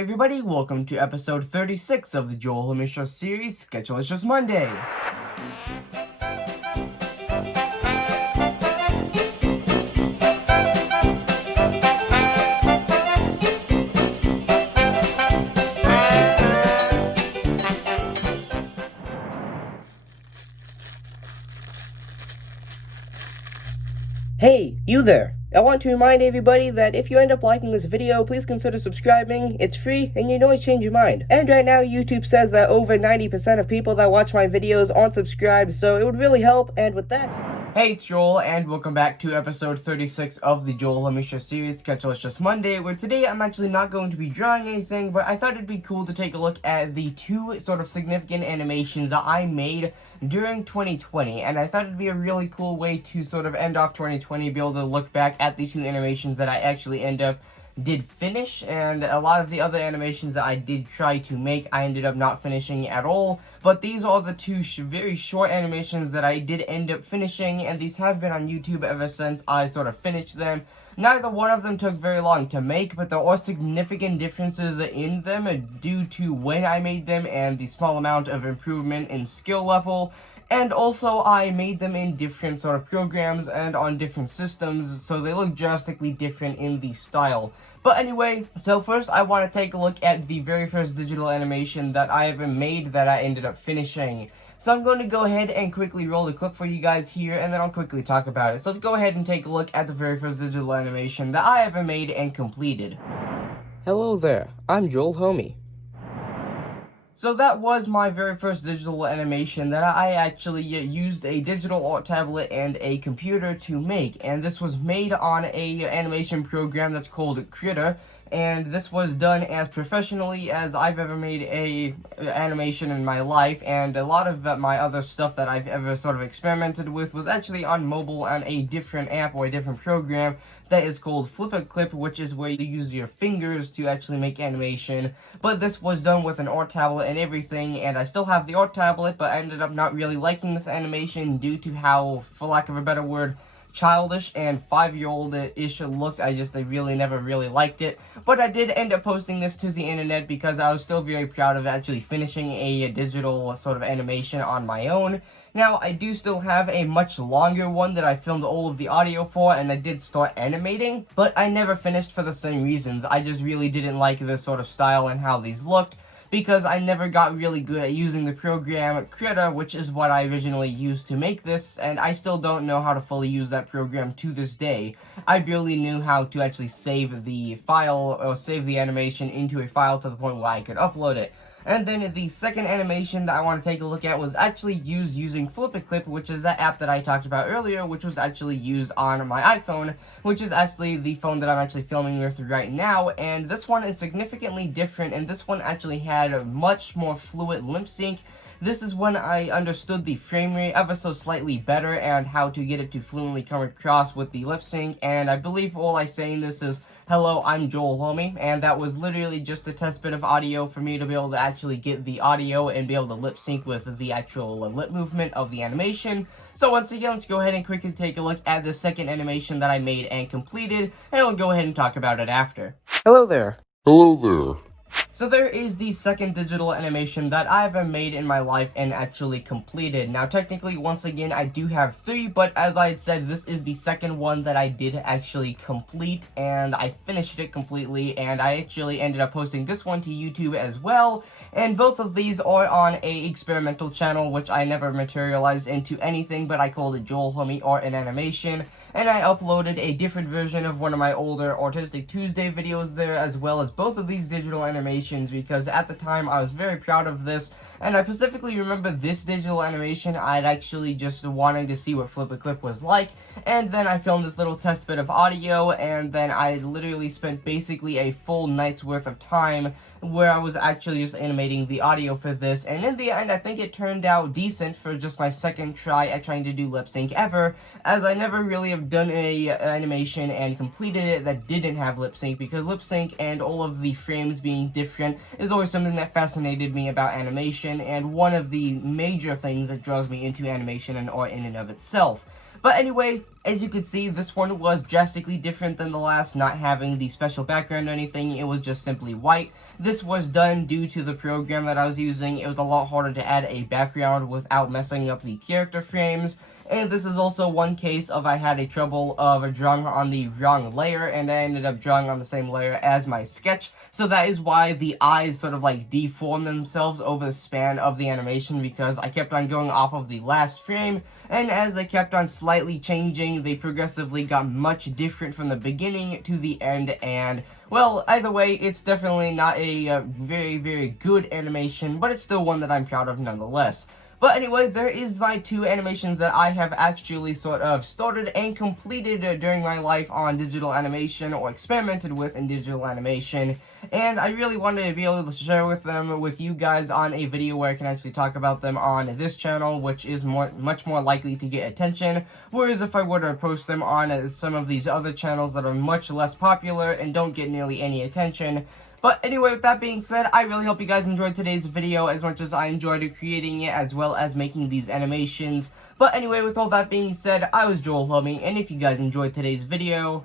everybody, welcome to episode 36 of the Joel Homie Show series, Sketcheleshious Monday. Hey, you there! I want to remind everybody that if you end up liking this video, please consider subscribing. It's free, and you can always change your mind. And right now, YouTube says that over 90% of people that watch my videos aren't subscribed, so it would really help, and with that... Hey, it's Joel, and welcome back to episode 36 of the Joel Homie Show series, Sketcheleshious Monday, where today I'm actually not going to be drawing anything, but I thought it'd be cool to take a look at the two sort of significant animations that I made during 2020, and I thought it'd be a really cool way to sort of end off 2020, be able to look back at the two animations that I actually did finish, and a lot of the other animations that I did try to make, I ended up not finishing at all, but these are the two very short animations that I did end up finishing, and these have been on YouTube ever since I sort of finished them. Neither one of them took very long to make, but there are significant differences in them due to when I made them and the small amount of improvement in skill level. And also, I made them in different sort of programs and on different systems, so they look drastically different in the style. But anyway, so first I want to take a look at the very first digital animation that I ever made that I ended up finishing. So I'm going to go ahead and quickly roll the clip for you guys here, and then I'll quickly talk about it. So let's go ahead and take a look at the very first digital animation that I ever made and completed. Hello there, I'm Joel Homie. So that was my very first digital animation that I actually used a digital art tablet and a computer to make, and this was made on a animation program that's called Critter, and this was done as professionally as I've ever made a animation in my life, and a lot of my other stuff that I've ever sort of experimented with was actually on mobile on a different app or a different program that is called Flip-a-Clip, which is where you use your fingers to actually make animation, but this was done with an art tablet and everything, and I still have the art tablet, but I ended up not really liking this animation due to how, for lack of a better word, childish and 5-year-old-ish it looked. I really never liked it, but I did end up posting this to the internet because I was still very proud of actually finishing a digital sort of animation on my own. Now, I do still have a much longer one that I filmed all of the audio for, and I did start animating, but I never finished for the same reasons. I just really didn't like this sort of style and how these looked, because I never got really good at using the program Critter, which is what I originally used to make this, and I still don't know how to fully use that program to this day. I barely knew how to actually save the file, or save the animation into a file to the point where I could upload it. And then the second animation that I want to take a look at was actually used using Flip-a-Clip, which is that app that I talked about earlier, which was actually used on my iPhone, which is actually the phone that I'm actually filming with right now, and this one is significantly different, and this one actually had a much more fluid lip sync. This is when I understood the frame rate ever so slightly better and how to get it to fluently come across with the lip sync, and I believe all I say in this is, hello, I'm Joel Homie, and that was literally just a test bit of audio for me to be able to actually get the audio and be able to lip sync with the actual lip movement of the animation. So once again, let's go ahead and quickly take a look at the second animation that I made and completed, and we'll go ahead and talk about it after. Hello there. Hello there. So there is the second digital animation that I've ever made in my life and actually completed. Now technically, once again, I do have 3, but as I had said, this is the second one that I did actually complete, and I finished it completely, and I actually ended up posting this one to YouTube as well, and both of these are on a experimental channel, which I never materialized into anything, but I called it Joel Homie Art and Animation, and I uploaded a different version of one of my older Artistic Tuesday videos there, as well as both of these digital animations, because at the time I was very proud of this, and I specifically remember this digital animation. I'd actually just wanting to see what Flip-a-Clip was like, and then I filmed this little test bit of audio, and then I literally spent basically a full night's worth of time where I was actually just animating the audio for this, and in the end I think it turned out decent for just my second try at trying to do lip sync ever, as I never really have done a animation and completed it that didn't have lip sync, because lip sync and all of the frames being different is always something that fascinated me about animation, and one of the major things that draws me into animation and art in and of itself. But anyway, As you could see, this one was drastically different than the last, not having the special background or anything. It was just simply white. This was done due to the program that I was using. It was a lot harder to add a background without messing up the character frames. And this is also one case of I had a trouble of drawing on the wrong layer, and I ended up drawing on the same layer as my sketch. So that is why the eyes sort of like deform themselves over the span of the animation, because I kept on going off of the last frame, and as they kept on slightly changing, they progressively got much different from the beginning to the end. And well, either way, it's definitely not a very, very good animation, but it's still one that I'm proud of nonetheless. But anyway, there is my 2 animations that I have actually sort of started and completed during my life on digital animation, or experimented with in digital animation. And I really wanted to be able to share with them with you guys on a video where I can actually talk about them on this channel, which is much more likely to get attention. Whereas if I were to post them on some of these other channels that are much less popular and don't get nearly any attention. But anyway, with that being said, I really hope you guys enjoyed today's video as much as I enjoyed creating it, as well as making these animations. But anyway, with all that being said, I was Joel Homie, and if you guys enjoyed today's video,